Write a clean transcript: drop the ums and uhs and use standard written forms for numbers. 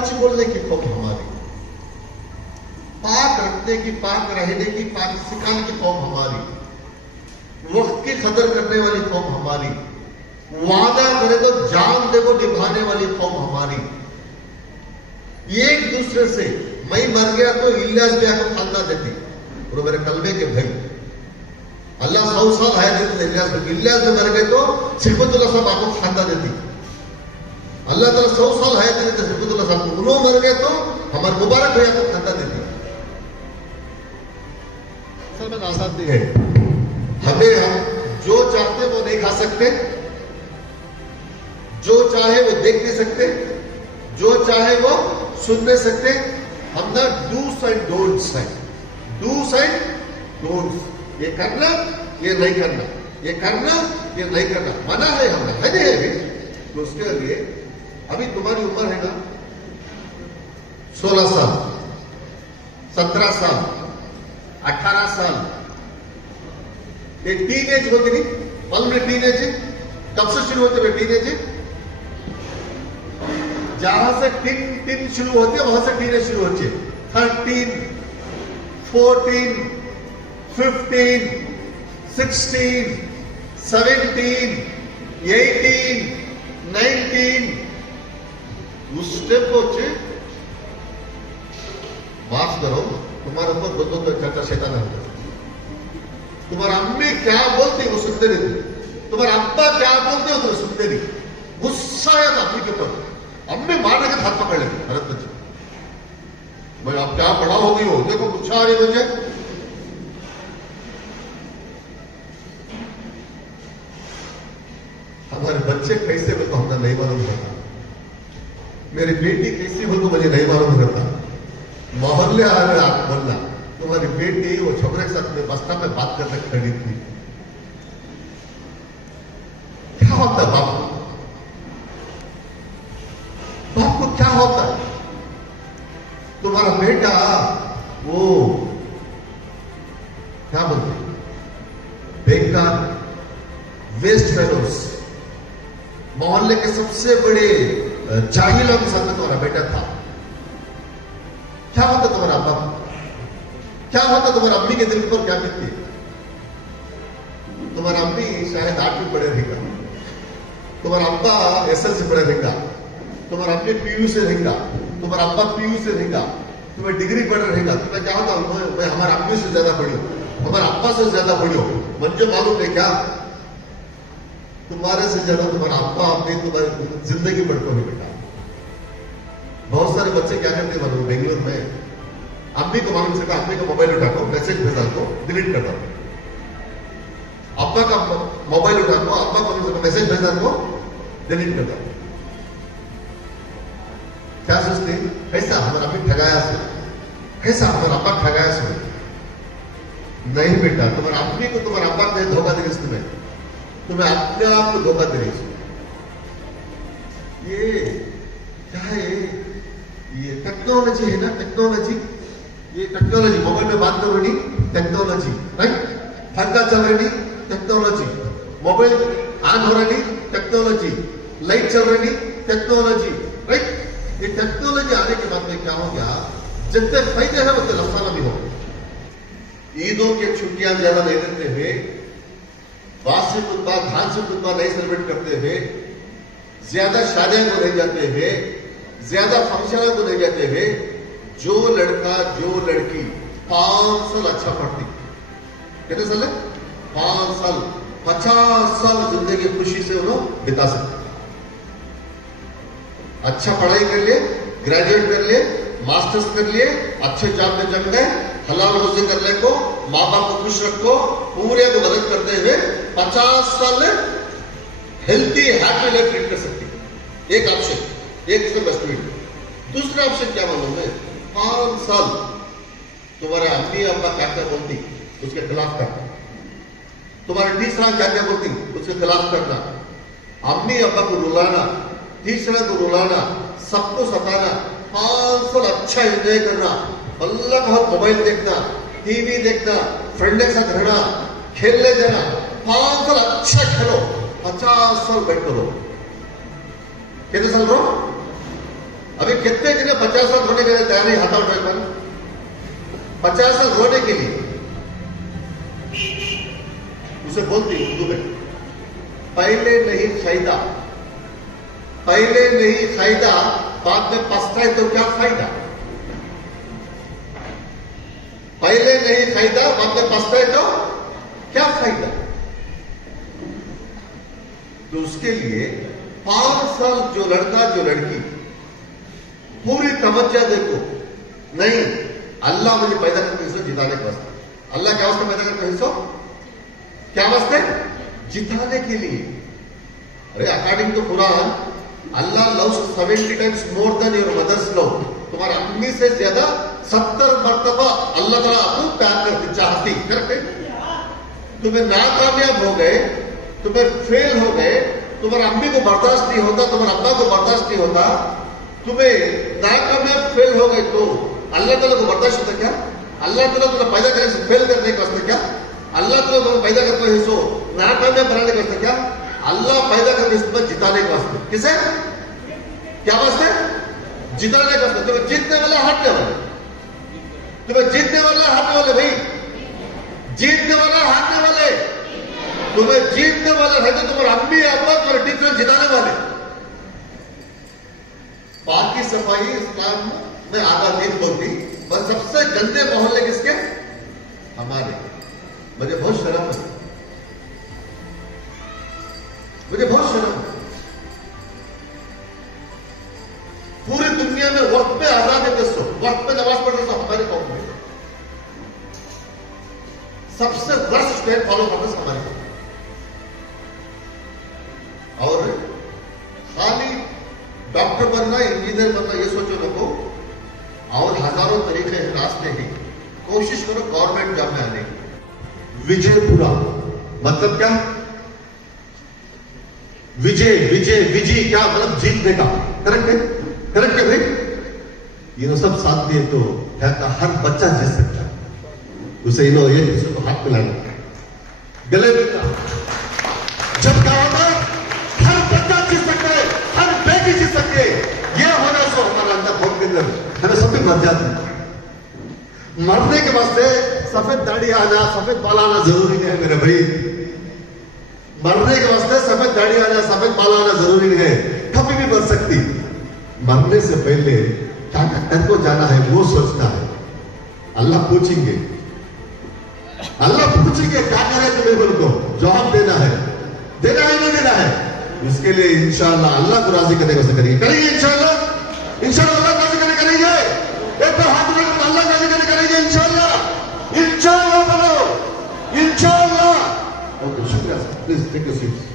सच बोलने की खौफ हमारी, पाक रखने की, पाक रहने की, पाक सिखाने की खौफ हमारी, वक्त की कदर करने वाली खौफ हमारी, वादा करे तो जान दे को निभाने वाली खौफ हमारी। एक दूसरे से मैं मर गया तो इलियास भी आकर खानदान देती, और मेरे कलबे के भाई अल्लाह 100 साल हयात देते इलियास में मर गए तो सिफतुल्लाह साहब आपको खानदान देती, अल्लाह ताला 100 साल हयात देते सिफतुल्लाह साहब को, उन्होंने मर गए तो हमारे मुबारक भैया को खानदान देती। में आजादी है, हमें हम जो चाहते वो नहीं खा सकते, जो चाहे वो देख नहीं सकते, जो चाहे वो सुन नहीं सकते। हम ना डूस एंड डोंट्स है, डूस एंड डोंट्स, ये करना ये नहीं करना, ये करना ये नहीं करना, मना है हमें, है नहीं है तो उसके लिए अभी तुम्हारी उम्र है ना 16 साल, 17 साल, 18 साल, एक टीनेज होती नहीं, पल में टीनेज है, कब से शुरू होते हैं टीनेज? जहां से टिन शुरू होती है वहां से टीनेज शुरू होती है। 13, 14, 15, 16, 17, 18, 19 उस स्टेप को माफ करो, तुम्हारे ऊपर दो चर्चा शैतान है। तुम्हारा अम्मी क्या बोलती वो सुनते नहीं, तुम्हारा अब्बा क्या बोलते हो तो सुनते नहीं, गुस्सा है अम्मी के ऊपर, अम्मी मारने के हाथ पकड़ लेते भरत बच्चे, भाई आप क्या बड़ा हो गई हो, देखो गुस्सा आ रही मुझे। हमारे बच्चे कैसे हो तो हमने नहीं मालूम करता, मेरी बेटी कैसी हो तो मुझे नहीं मालूम करता। मोहल्ले आ रहे आप बोलना तुम्हारी बेटी वो छोकरे के साथ में बस्ता में बात करने खड़ी थी, क्या होता है बाप को? बाप को क्या होता है? तुम्हारा बेटा वो क्या बोलते बेकार वेस्ट फेलोस, मोहल्ले के सबसे बड़े जाहिलों के साथ में तुम्हारा बेटा था। क्या होता तुम्हारा अब्बा, क्या होता तुम्हारा अम्मी के दिल पर क्या बीतती? तुम्हारा अम्मी शायद 8वीं पढ़े रहेगा, तुम्हारा अब्बा एसएलसी पढ़े रहेगा, तुम्हारा अम्मी पीयू से रहेगा, तुम्हारा अब्बा पीयू से रहेगा, तुम्हें डिग्री पढ़ रहेगा। तुम्हें क्या होता मैं हमारा अम्मी से ज्यादा पढ़ी हूं, हमारा अब्बा से ज्यादा पढ़ी हो, मुझे मालूम है क्या तुम्हारे से ज्यादा तुम्हारा अब्बा अम्मी तुम्हारी जिंदगी पढ़ते हो बेटा। बहुत सारे बच्चे क्या करते हैं मालूम, बेंगलोर में अम्मी को मालूम से अम्मी का मोबाइल उठा को मैसेज भेजा को डिलीट कर दो, अब्बा का मोबाइल उठा को अब्बा को मैसेज भेजा को डिलीट कर दो। क्या सोचते कैसा हमारा अम्मी ठगाया से, कैसा हमारा अब्बा ठगाया से? नहीं बेटा, तुम्हारा अम्मी को तुम्हारा अब्बा ने धोखा दे रही, तुम्हें अपने आप को धोखा दे रही। ये क्या है? ये टेक्नोलॉजी है ना, टेक्नोलॉजी, ये टेक्नोलॉजी, मोबाइल में बात करो नहीं टेक्नोलॉजी, राइट? पंखा चल रही टेक्नोलॉजी, मोबाइल ऑन हो रही टेक्नोलॉजी, लाइट चल रही टेक्नोलॉजी, राइट? ये टेक्नोलॉजी आने के बाद में क्या हो गया, जितने फायदे हैं उतने नुकसान भी हो। ईदों की छुट्टियां ज्यादा नहीं देते हुए, वार्षिक खुतबा, धार्मिक खुतबा नहीं सेलिब्रेट करते हुए, ज्यादा शादियों को नहीं जाते हुए, ज्यादा फंक्शन को नहीं जाते हुए, जो लड़का जो लड़की 5 साल अच्छा पढ़ती, कितने साल है? 5 साल, 50 साल जिंदगी खुशी से उन्होंने बिता सकते। अच्छा पढ़ाई कर लिए, ग्रेजुएट कर लिए, मास्टर्स कर लिए, अच्छे जॉब में जम गए, हलाल रोजी करने को, माँ बाप को खुश रखो, पूरे को मदद करते हुए 50 साल हेल्थी हैप्पी लाइफ लीड कर सकती। एक ऑप्शन, एक से बेस्ट लीड। दूसरा ऑप्शन क्या मालूम है? 5 साल तुम्हारे अम्मी अब्बा क्या क्या बोलती उसके खिलाफ करना, तुम्हारे तीसरा क्या क्या बोलती उसके खिलाफ करना, अम्मी अब्बा को रुलाना, तीसरा को रुलाना, सबको सताना, 5 साल अच्छा एंजॉय करना, अल्लाह का मोबाइल देखना, टीवी देखना, फ्रेंड के साथ रहना, खेलने जाना, 5 साल अच्छा खेलो, 50 साल बैठ करो। कितने साल रहो? अभी कितने दिन 50 साल रोने के लिए तैयार नहीं, हाथ उठाओ एक बार। 50 साल रोने के लिए उसे बोलती उर्दू में, पहले नहीं फायदा, पहले नहीं फायदा, बाद में पछताए तो क्या फायदा। पहले नहीं फायदा, बाद में पछताए तो क्या फायदा। तो उसके लिए 5 साल जो लड़का जो लड़की पूरी तवज्जो देखो, नहीं अल्लाह मुझे पैदा करके इसको जिताने के वास्ते, अल्लाह क्या वास्ते पैदा करके इसको, क्या वास्ते, जिताने के लिए। अरे according to Quran, Allah loves 70 times more than your mother's love. तुम्हारा अम्मी से ज्यादा 70 मर्तबा अल्लाह ताला आपको प्यार करती, चाहती। करेक्ट है? तुम्हें नाकामयाब हो गए, तुम्हें फेल हो गए, तुम्हारा अम्मी को बर्दाश्त नहीं होता, तुम्हारा अब्बा को बर्दाश्त नहीं होता, तुम्हें नाकामयाब फेल हो गए, तो अल्लाह ताला को बर्दाश्त होता क्या? अल्लाह ताला तुम्हें पैदा करने से फेल करने का वास्ते क्या? अल्लाह ताला तुम्हें पैदा करते हैं सो नाकामयाब बनाने का वास्ते क्या? अल्लाह पैदा करके इसमें जिताने के वास्ते। किसे? क्या वास्ते? जिताने के वास्ते। तुम्हें जीतने वाला, हारने वाला, तुम्हें जीतने वाला, हारने वाले, भाई जीतने वाला, हारने वाले। तुम्हें जीतने वाला है तो तुम्हारा अम्मी अब्बा तुम्हारे टीचर जिताने वाले। बाकी सफाई इस्लाम में आधा दिन बोलती, बस सबसे गंदे मोहल्ले किसके? हमारे। मुझे बहुत शर्म है, मुझे बहुत शर्म है। पूरी दुनिया में वक्त पे आजाद है, दसो वक्त पे नमाज पढ़ते तो हमारे कौम में सबसे वर्स्ट स्टेप फॉलो करते हमारे कौम। और खाली डॉक्टर बनना, इंजीनियर बनना ये सोचो लोगों, और हजारों तरीके हैं, रास्ते हैं। कोशिश करो गवर्नमेंट जॉब में आने की। विजयपुरा मतलब क्या? विजय विजय विजय क्या मतलब? जीतने का। करेक्ट है? करेक्ट है भाई? ये सब साथ दिए तो हर बच्चा जीत सकता है। उसे ये किसी को हाथ मिलाना, गले मिलना, जब क्या होता है हर बच्चा जीत सकता है, हर बेटी जीत सकती है। ये होना सो हमारा अंदर बहुत के अंदर हमें सब मर जाते हैं। मरने के वास्ते सफेद दाढ़ी आना, सफेद बाल आना जरूरी नहीं है मेरे भाई। मरने के वास्ते सफेद दाढ़ी आना, सफेद बाल आना जरूरी नहीं है, कभी भी मर सकती। मरने से पहले क्या कर को जाना है वो सोचना है। अल्लाह पूछेंगे, अल्लाह पूछेंगे क्या करे तुम्हें, बोल को जवाब देना है, देना है नहीं देना है। इसके लिए इंशाअल्लाह अल्लाह को राजी करने को करेंगे, करेंगे इंशाअल्लाह, इंशाअल्लाह अल्लाह राजी करने करेंगे। एक बार हाथ उठाकर अल्लाह राजी करने करेंगे इंशाअल्लाह, इंशाअल्लाह बोलो इंशाअल्लाह। ओके शुक्रिया, प्लीज टेक योर सीट।